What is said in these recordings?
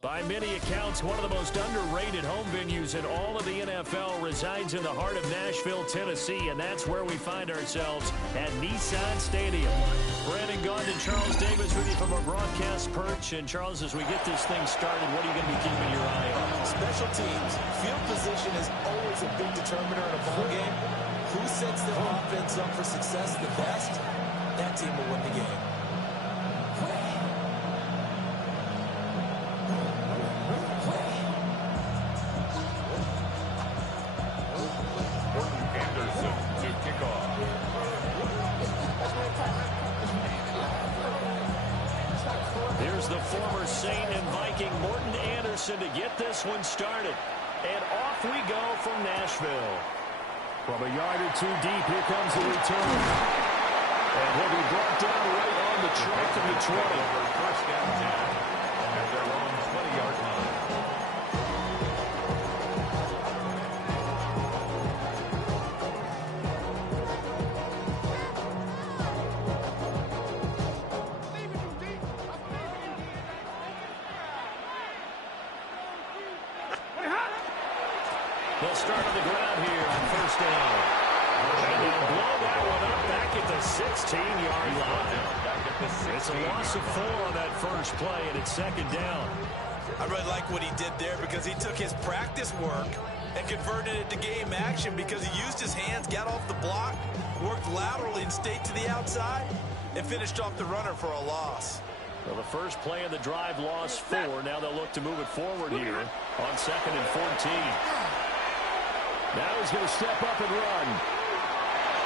By many accounts, one of the most underrated home venues in all of the NFL resides in the heart of Nashville, Tennessee, and that's where we find ourselves at Nissan Stadium. Brandon Gaughan and Charles Davis with you from our broadcast perch. And, Charles, as we get this thing started, what are you going to be keeping your eye on? Special teams. Field position is always a big determiner in a ball game. Who sets their offense up for success the best, that team will win the game. Here's the former Saint and Viking Morton Anderson to get this one started. And off we go from Nashville. From a yard or two deep, here comes the return. And he'll be brought down right on the track of the 20. First down 10 at their own 20-yard line. They'll start on the ground here on first down. And they'll blow that one up back at the 16-yard line. It's a loss of 4 on that first play, and it's second down. I really like what he did there because he took his practice work and converted it to game action because he used his hands, got off the block, worked laterally and stayed to the outside, and finished off the runner for a loss. Well, the first play of the drive lost 4. Now they'll look to move it forward here on 2nd and 14. Now he's going to step up and run.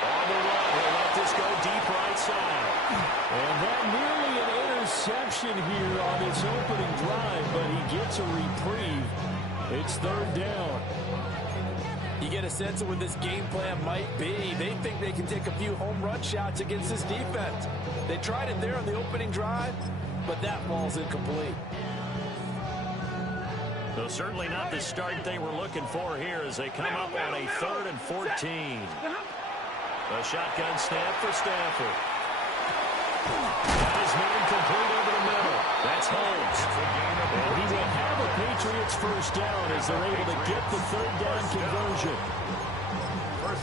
On the run, he'll let this go deep right side. And that nearly an interception here on his opening drive, but he gets a reprieve. It's third down. You get a sense of what this game plan might be. They think they can take a few home run shots against this defense. They tried it there on the opening drive, but that ball's incomplete. So certainly not the start they were looking for here as they come up on a 3rd and 14. A shotgun snap for Stafford. That is made complete over the middle. That's Holmes. And he will have a Patriots first down as they're able to get the 3rd down conversion.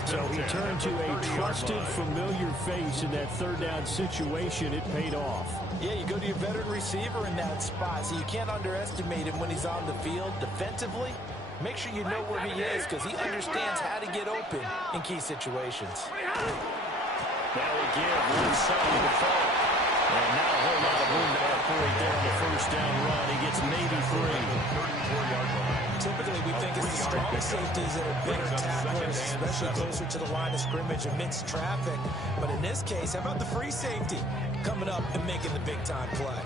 So he turned to a trusted, familiar face in that 3rd down situation. It paid off. Yeah, you go to your veteran receiver in that spot, so you can't underestimate him when he's on the field defensively. Make sure you know where he is because he understands how to get open in key situations. That will give one side the fall. And now a whole lot of room to operate there on the first down run. He gets maybe 3. Typically, we think it's the strong safeties that are better tacklers, especially closer to the line of scrimmage amidst traffic. But in this case, how about the free safety coming up and making the big-time play?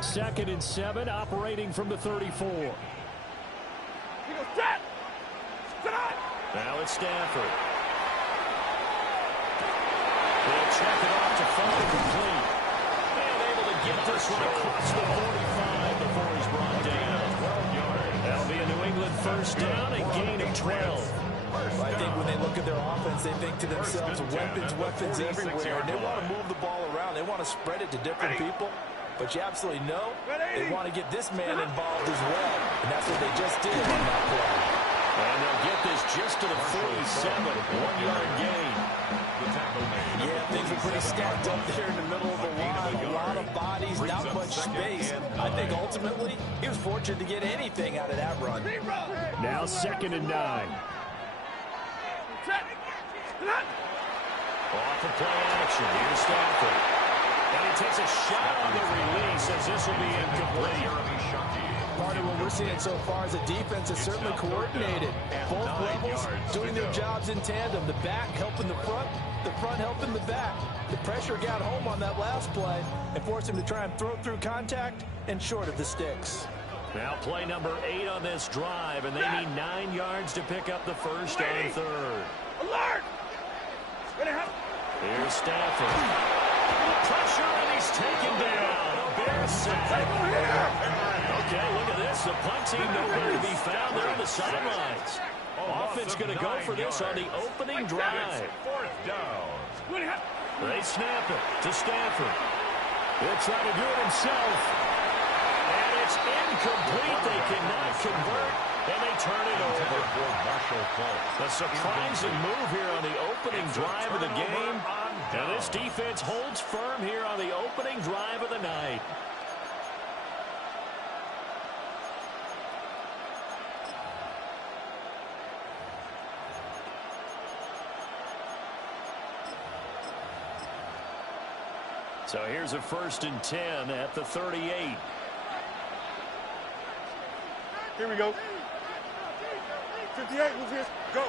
2nd and 7, operating from the 34. Now it's Stafford. They'll check it off to Funk complete. And able to get this one across the 45 before he's brought down. That'll be a New England first down and gain of 12. I think when they look at their offense, they think to themselves, weapons everywhere. And they want to move the ball around. They want to spread it to different people. But you absolutely know they want to get this man involved as well. And that's what they just did on that play. And they'll get this just to the 47, 1-yard gain. Yeah, things are pretty stacked up there in the middle of the line. A lot of bodies, not much space. I think ultimately he was fortunate to get anything out of that run. Now 2nd and 9. Off of play action. Here's Stafford. And he takes a shot on the release as this will be incomplete. Part of what we're seeing so far is the defense is certainly coordinated. Both levels doing their jobs in tandem. The back helping the front helping the back. The pressure got home on that last play and forced him to try and throw through contact and short of the sticks. Now play number 8 on this drive, and they need 9 yards to pick up the first on 3rd. Alert! Here's Stafford. Pressure, and he's taken down. A bear sack. Okay, look at this. The punt team nowhere to be found there on the sidelines. Offense going to go for this on the opening drive. Fourth down. They snap it to Stafford. He'll try to do it himself. And it's incomplete. They cannot convert, and they turn it over. A surprising move here on the opening drive of the game. And this defense holds firm here on the opening drive of the night. So here's a 1st and 10 at the 38. Here we go. 58, move here. Go.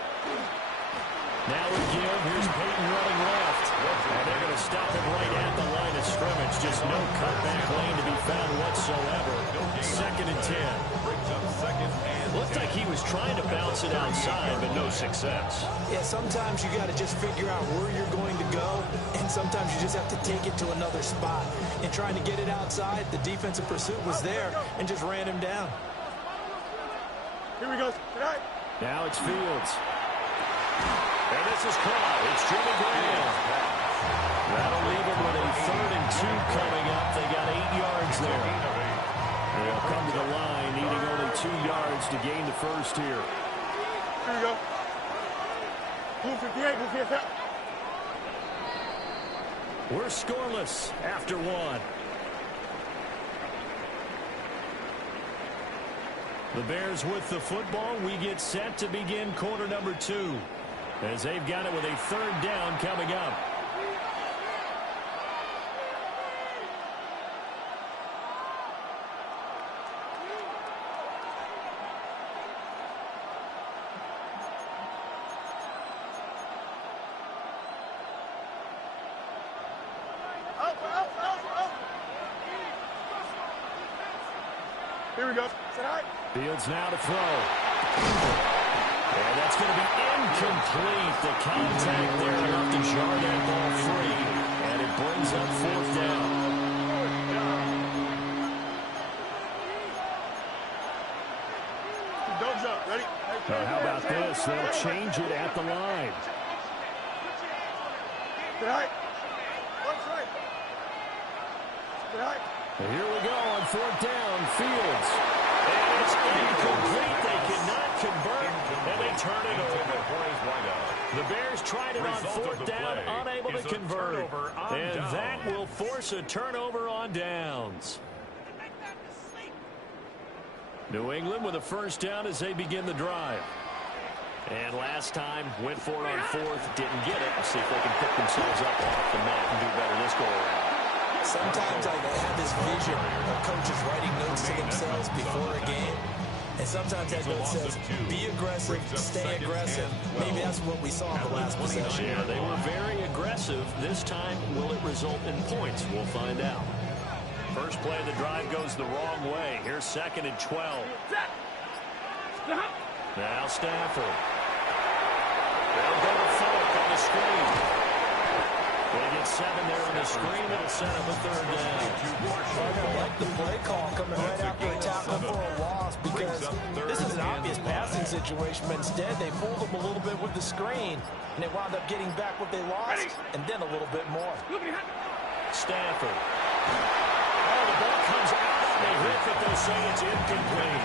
Now we give. Here's Peyton running left. And they're going to stop him right at the line of scrimmage. Just no cutback lane to be found whatsoever. 2nd and 10. Looked like he was trying to bounce it outside, but no success. Yeah, sometimes you got to just figure out where you're going to go, and sometimes you just have to take it to another spot. And trying to get it outside, the defensive pursuit was there and just ran him down. Here we go. Now it's Fields. And this is caught. It's Jimmy Graham. That'll leave him with a 3rd and 2 coming up. They got 8 yards there. They'll come to the line, needing only 2 yards to gain the first here. Here we go. Move 58, move here. We're scoreless after 1. The Bears with the football. We get set to begin quarter number 2, as they've got it with a 3rd down coming up. Here we go. Fields now to throw. And that's going to be incomplete. The contact there enough to jar that ball free. And it brings up 4th down. Don't jump. Ready? How about this? They'll change it at the line. Get high. Get high. And here we go on 4th down. Fields. And it's incomplete. They cannot convert, and they turn it over. The Bears tried it on 4th down, unable to convert. And that will force a turnover on downs. New England with a 1st down as they begin the drive. And last time, went for it on 4th, didn't get it. We'll see if they can pick themselves up off the mat and do better this go around. Sometimes I have this vision of coaches writing notes to themselves before a game. And sometimes that note says, be aggressive, stay aggressive. Maybe that's what we saw in the last possession. Yeah, they were very aggressive. This time, will it result in points? We'll find out. First play of the drive goes the wrong way. Here's 2nd and 12. Now Stafford. They'll go to Falk on the screen. They get 7 there on the screen. It'll set up a 3rd down. I like the play call coming right after a tackle for a loss, because this is an obvious passing situation, but instead they fooled them a little bit with the screen, and they wound up getting back what they lost, and then a little bit more. Stafford. Oh, the ball comes out. They hit, but they'll say it's incomplete.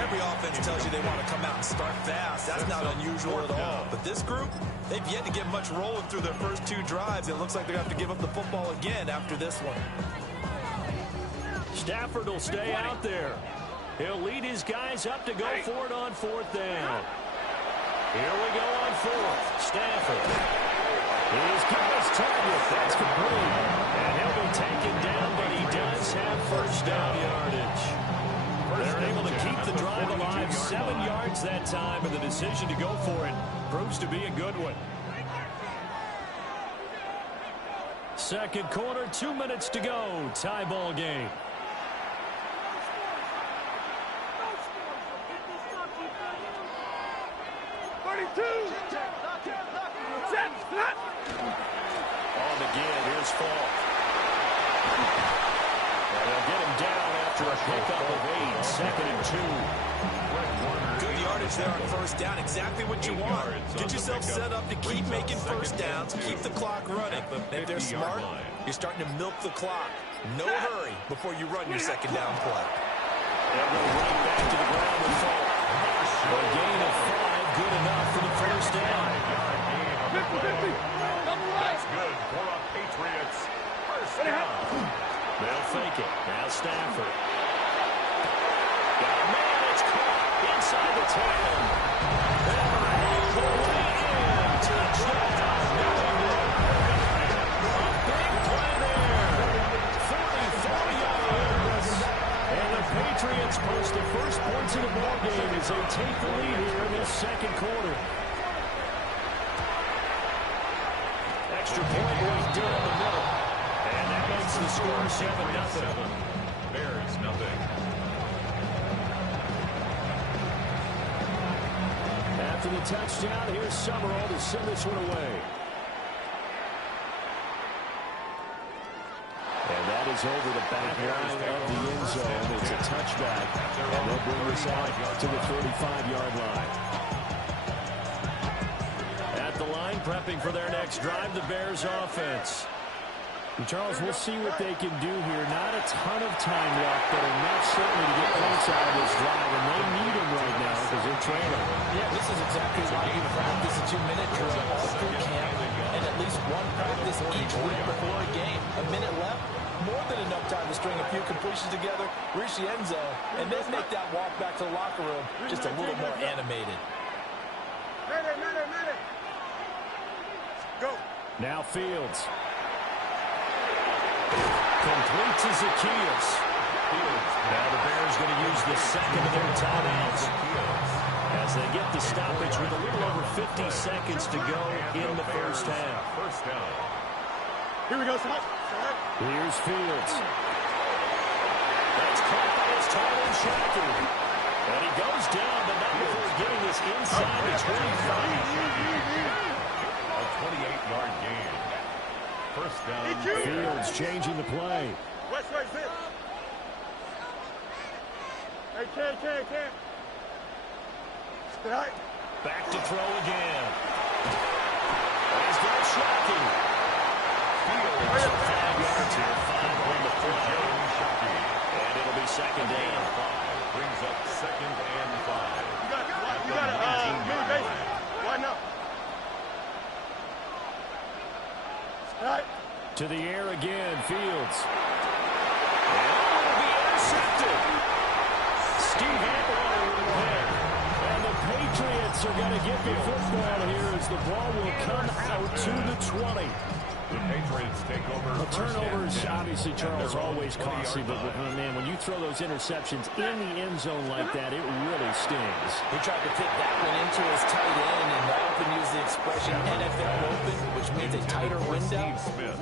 Every offense tells you they want to come out and start fast. That's not unusual at all. But this group, they've yet to get much rolling through their first 2 drives. It looks like they're going to have to give up the football again after this one. Stafford will stay out there. He'll lead his guys up to go for it on 4th down. Here we go on 4th. Stafford. He's got his target. That's complete. And he'll be taken down, but he does have 1st down yardage. They're able to keep the drive alive. 7 yards that time, and the decision to go for it proves to be a good one. 2nd quarter, 2 minutes to go. Tie ball game. On again, here's Falk. And they'll get him down after a pickup of 8, 2nd and 2. Good yardage there on first down. Exactly what you want. Get yourself set up to keep making first downs, keep the clock running. If they're smart, you're starting to milk the clock. No hurry before you run your second down play. They'll go right back to the ground with Falk. A gain of 5, good enough for the first down. 50-50. That's good for a Patriots first down. They'll fake it. Now Stafford. Got a man. It's caught inside the 10. All the way in. Touchdown. A big play there. 44 yards. And the Patriots post the first points of the ballgame as they take the lead here in this second quarter. Extra point was during the middle. And that makes the score 7-0. Bears nothing. After the touchdown, here's Summerall to send this one away. And that is over the back line of the end zone. It's a touchback. And they'll bring this out to the 35-yard line. At the line, prepping for their next drive, the Bears offense. And Charles, we'll see what they can do here. Not a ton of time left, but enough certainly to get points out of this drive. And they need them right now because they're trailing. Yeah, this is exactly why you practice a 2-minute drill all through camp and at least one practice each week before a game. A minute left, more than enough time to string a few completions together, reach the end zone, and then make that walk back to the locker room just a little more animated. Go. Now Fields. Complete to Zacchaeus. Now the Bears going to use the second of their timeouts as they get the stoppage with a little over 50 seconds to go in the first half. First down. Here we go, Scott. Here's Fields. That's caught by his tight end Shacker. And he goes down, but not before getting this inside the 25. A 28-yard gain. First down. Fields changing the play. West, sit. Hey, Ken. Stay high. Back to throw again. He's got Shacker. Fields, 5 yards here, 5 on the play. And it'll be second down. Brings up second and 5. You got a mini base. Why not? Right. To the air again, Fields. And it'll be intercepted. Steve Atwater with a pick. And the Patriots are going to get the football here as the ball will come out to the 20. The Patriots take over. Well, turnovers, obviously, Charles, always costly, but man, when you throw those interceptions in the end zone like that, it really stings. He tried to fit that one into his tight end, and I often use the expression NFL open, which means a tighter window.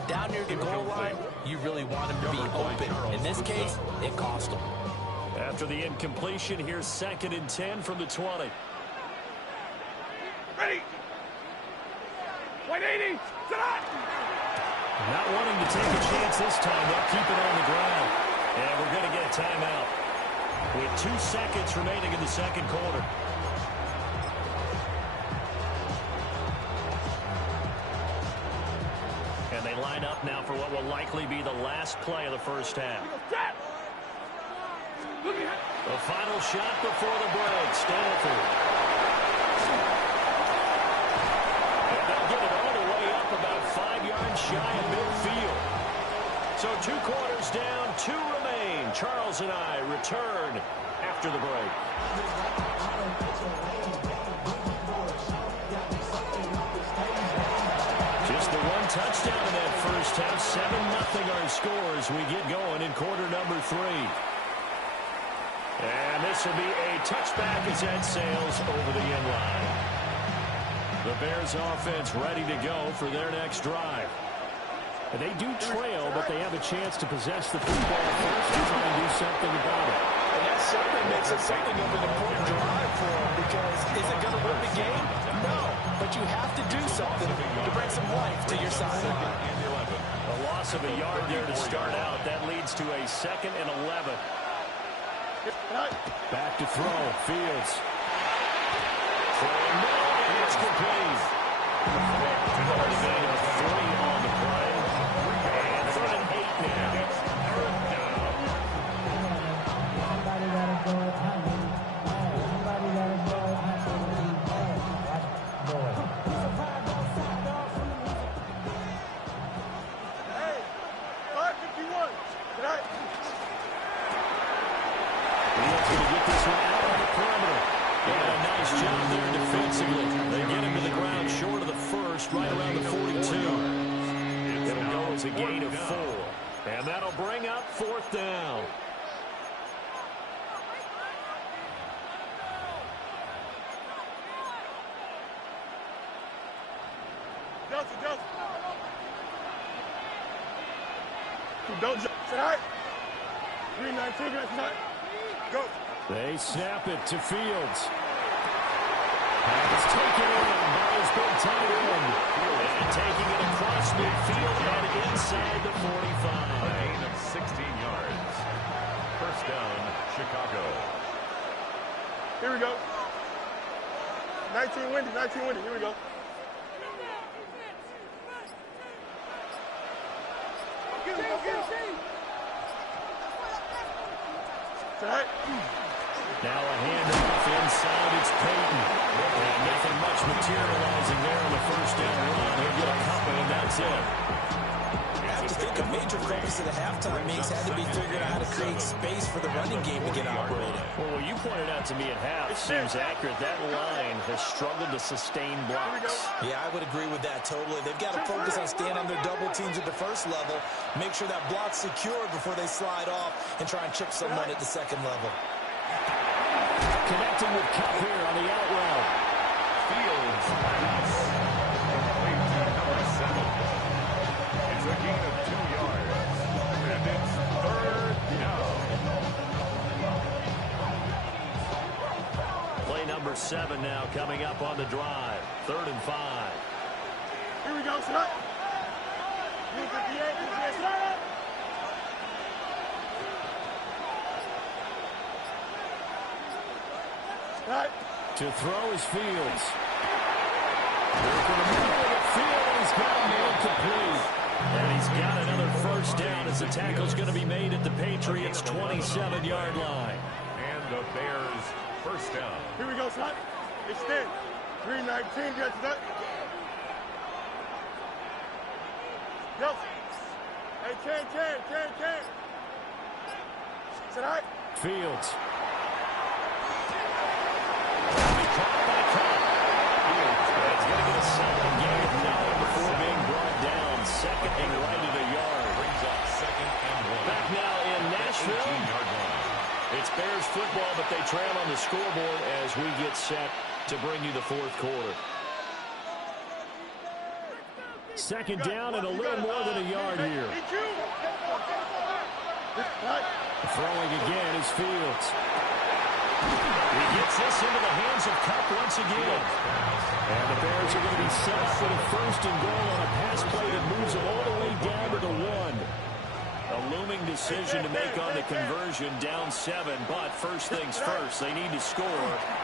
Down near the goal line, you really want him to be open. In this case, it cost him. After the incompletion, here's second and 10 from the 20. Ready. 180. Sit up. Not wanting to take a chance this time. They'll keep it on the ground. And we're going to get a timeout with 2 seconds remaining in the second quarter. And they line up now for what will likely be the last play of the first half. The final shot before the break. Stafford. And they'll get it all the way up about 5 yards shy of midfield. So 2 quarters down, 2 remain. Charles and I return after the break. Just the 1 touchdown in that first half. 7-0 our score as we get going in quarter number 3. And this will be a touchback as that sails over the end line. The Bears offense ready to go for their next drive. And they do trail, but they have a chance to possess the football first and try and do something about it. And that certainly makes it something of an important drive for them, because is it going to win the game? No, but you have to do something to bring some life to your sideline. A loss of a yard there to start out. That leads to a 2nd and 11. Back to throw. Fields. Throwing middle, and it's complete. Only gain of 3 on the play. And 3rd and 8 now. Hey, 5:51. Tonight. Fields going to get this one out on the perimeter. And a nice job there defensively. They get him to the ground short of the first, right around the 42. It'll go as a gain of 4. And that'll bring up 4th down. Delta. Don't jump. Tonight. 3:19. Tonight. Go. They snap it to Fields. Pass taken in by his big tight end. And taking it across midfield and inside the 45. A gain of 16 yards. First down, Chicago. Here we go. 19 windy. Here we go. Go get him. Tonight. Now a handoff inside. It's Peyton. And nothing much materializing there on the first down run. He'll get a couple, and that's it. I have to think a major focus of the halftime meetings had to be figuring out how to create space for the running game to get operating. Well, what you pointed out to me at half seems accurate. That line has struggled to sustain blocks. Yeah, I would agree with that totally. They've got to focus on staying on their double teams at the first level, make sure that block's secured before they slide off and try and chip someone at the second level. Connecting with Cup here on the out route. Fields pass. Complete to number 7. It's a gain of 2 yards. And it's 3rd down. Play number 7 now coming up on the drive. 3rd and 5. Here we go, tonight. 58. Tonight. To throw is Fields. Working the middle of the field, and he's got him incomplete. And he's got another first down as the tackle's going to be made at the Patriots' 27-yard line. And the Bears first down. Here we go, son. Extend. 3:19. Get to that. Go. Hey, can. Tonight. Fields. Before being brought down, 2nd and right at a yard. Brings up 2nd and 1. Back now in Nashville. 18-yard line. It's Bears football, but they trail on the scoreboard as we get set to bring you the 4th quarter. 2nd down and a little more than a yard here. Throwing again is Fields. He gets this into the hands of Cup once again. And the Bears are going to be set up with a 1st and goal on a pass play that moves them all the way down to the 1. A looming decision to make on the conversion, down 7. But first things first, they need to score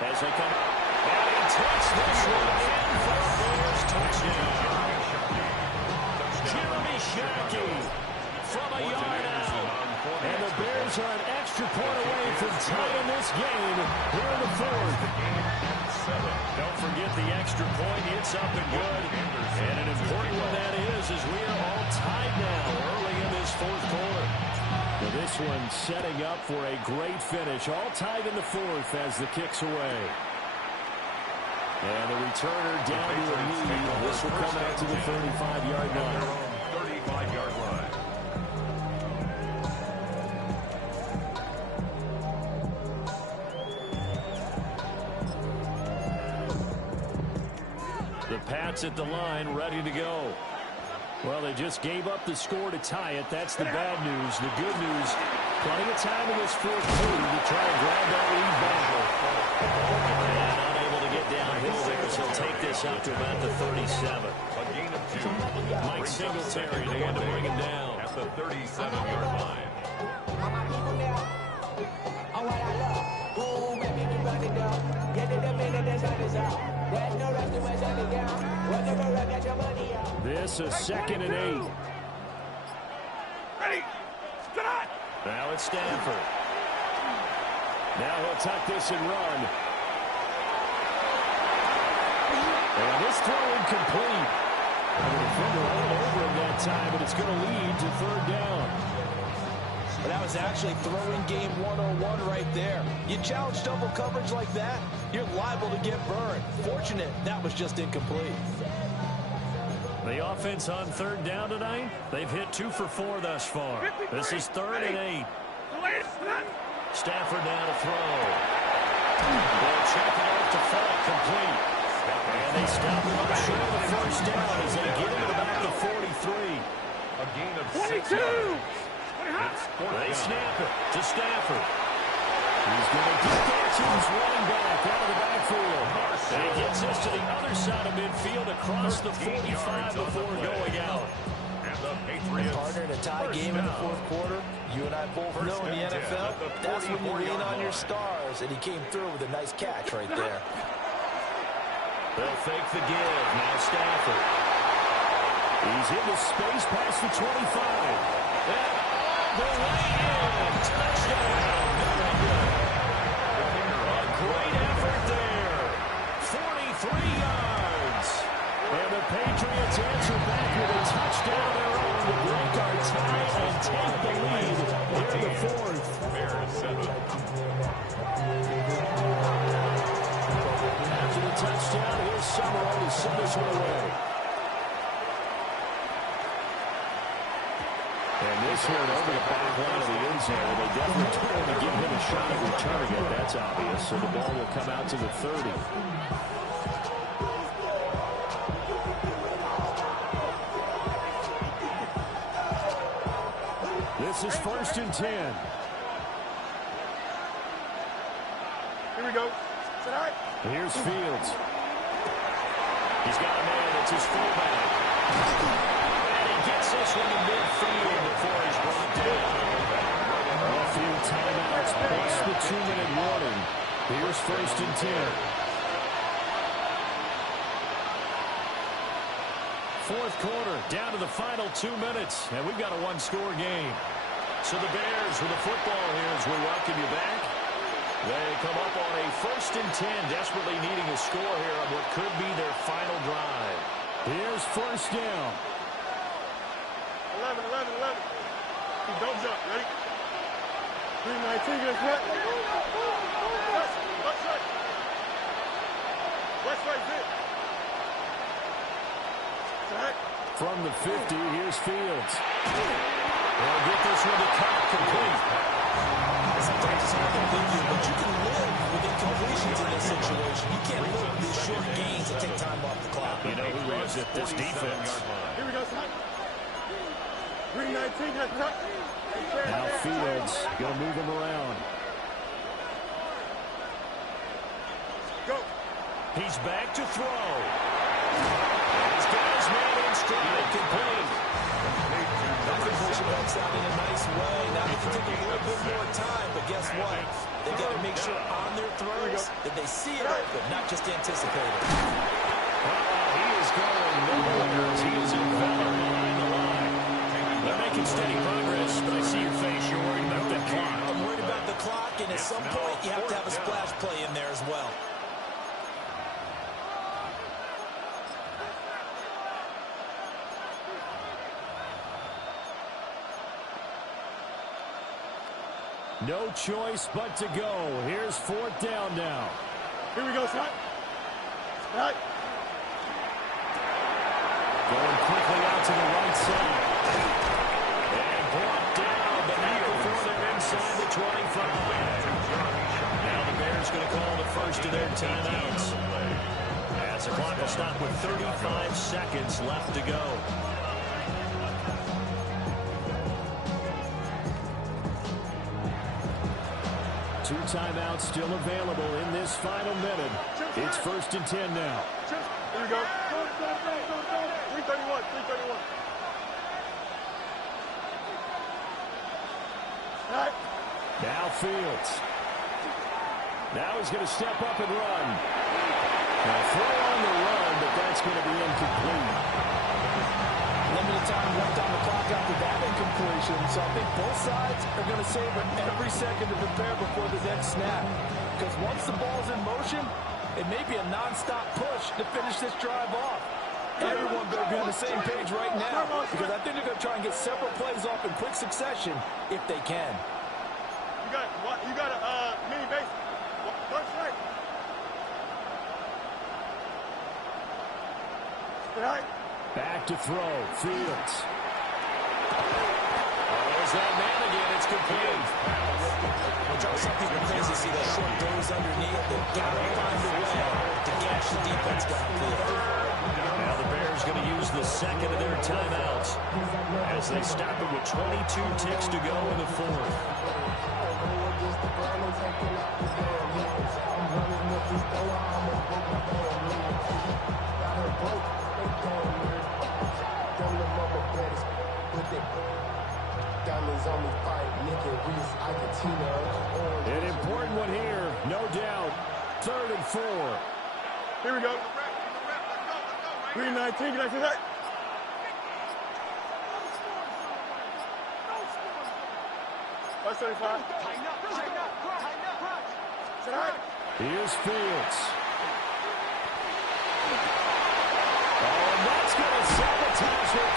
as they come. And he takes this one in for a Bears touchdown. Jeremy Shackey from a yard out. And the Bears are an extra point away from tying this game here in the 4th. Don't forget the extra point. It's up and good. And an important one that is we are all tied now early in this 4th quarter. Now this one setting up for a great finish. All tied in the 4th as the kick's away. And the returner down to a knee. This will come out to the 35-yard line. 35-yard line. The Pats at the line, ready to go. Well, they just gave up the score to tie it. That's the bad news. The good news, plenty of time in this 4th quarter to try and grab that lead back. And unable to get downhill there, so he'll take this up to about the 37. A gain of 2. Mike Singletary, the one to bring him down. At the 37-yard line. This is 2nd and 8. Ready. Tonight. Now it's Stanford. Now he'll tuck this and run. And this throw incomplete. The defender all over him that time, but it's going to lead to 3rd down. But that was actually throwing game 101 right there. You challenge double coverage like that, you're liable to get burned. Fortunate that was just incomplete. The offense on 3rd down tonight, they've hit 2 for 4 thus far. This is 3rd and 8. Stafford now to throw. They'll check it out to Falk, complete. And they stop him up short of the 1st down as they get him to about the 43. A gain of 22. 6 yards. They snap it to Stafford. He's going to get that to his running back out of the backfield. And he gets this to the other side of midfield across the 45 before going out. And the Patriots. Partner in a tie game in the 4th quarter. You and I both know in the NFL, that's when you lean on your stars, and he came through with a nice catch right there. They'll fake the give. Now Stafford. He's into space past the 25. The way in. Touchdown. Very good. A great effort there. 43 yards. And the Patriots answer back with a touchdown of their own to break our tie and take the lead in the 4th. Bears 7. After the touchdown, here's Summerall to send us away. And this one over the back line of the end zone. They definitely don't want to give him a shot at returning it. That's obvious. So the ball will come out to the 30. This is 1st and 10. Here we go. Tonight. Here's Fields. He's got a man. It's his fullback. And he gets this one to midfield before he's brought down. A few timeouts plus the 2-minute warning. Here's 1st and 10. 4th quarter, down to the final 2 minutes, and we've got a 1-score game. So the Bears with the football here as we welcome you back. They come up on a 1st and 10, desperately needing a score here on what could be their final drive. Here's 1st down. 11. Don't jump. Ready? 319. Get right. Left right. Left right. Zip. Tonight. From the 50, here's Fields. They'll get this one to Cobb, complete. Sometimes it's hard to believe, but you can live with incompletions in this situation. You can't live with these short gains that take time off the clock. You know who is it? This defense. Here we go, son. 319. That's right. Now Fields going to move him around. Go. He's back to throw. He's got his man in stride, complete. That completion works out in a nice way. Now they can take a little bit more time, but guess what? They've got to make sure on their throws that they see it open, not just anticipate it. He is going nowhere as he is enveloped behind the line. They're making steady progress, but I see your face. You're worried about that clock. I'm worried about the clock, and at some point you have to have a splash play in there as well. No choice but to go. Here's 4th down now. Here we go, son. Right. Going quickly out to the right side. And brought down, but not before they're inside the 25. Now the Bears going to call the first of their timeouts. As the clock will stop with 35 seconds left to go. Two timeouts still available in this final minute. It's 1st and 10 now. Here we go. 331. Now Fields. Now he's going to step up and run. Now throw on the run, but that's going to be incomplete. Limited time left on the clock after that incompletion, so I think both sides are going to savor every second to prepare before the next snap. Because once the ball's in motion, it may be a non-stop push to finish this drive off. Everyone better be on the same page right now, because I think they're going to try and get several plays off in quick succession if they can. You got a mini base. One strike. Right. Back to throw. Fields. There's that man again. It's complete. Well, Joe, some people are crazy to see that short throws underneath. They've got to find a way to gash the defense downfield. Now the Bears going to use the second of their timeouts as they stop it with 22 ticks to go in the fourth. An important one here, no doubt. 3rd and 4. Here we go. 3:19. Get after that. That's 35. Here's Fields. Oh, and that's going to sabotage their